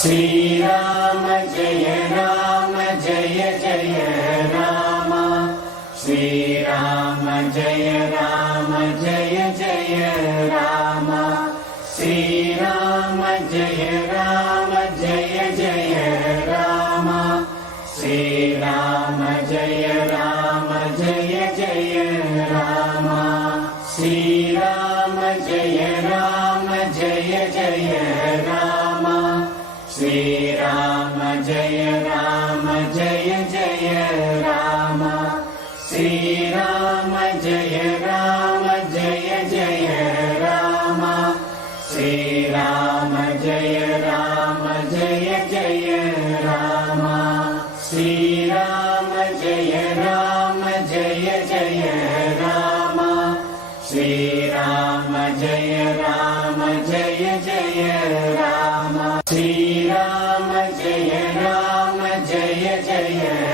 श्रीराम जय जय राम श्रीराम जय जय राम श्रीराम जय जय राम श्रीराम जय जय राम श्रीराम जय जय राम श्रीराम जय जय राम श्रीराम जय जय राम श्रीराम जय जय राम श्रीराम जय जय राम श्रीराम जय जय राम श्रीराम जय जय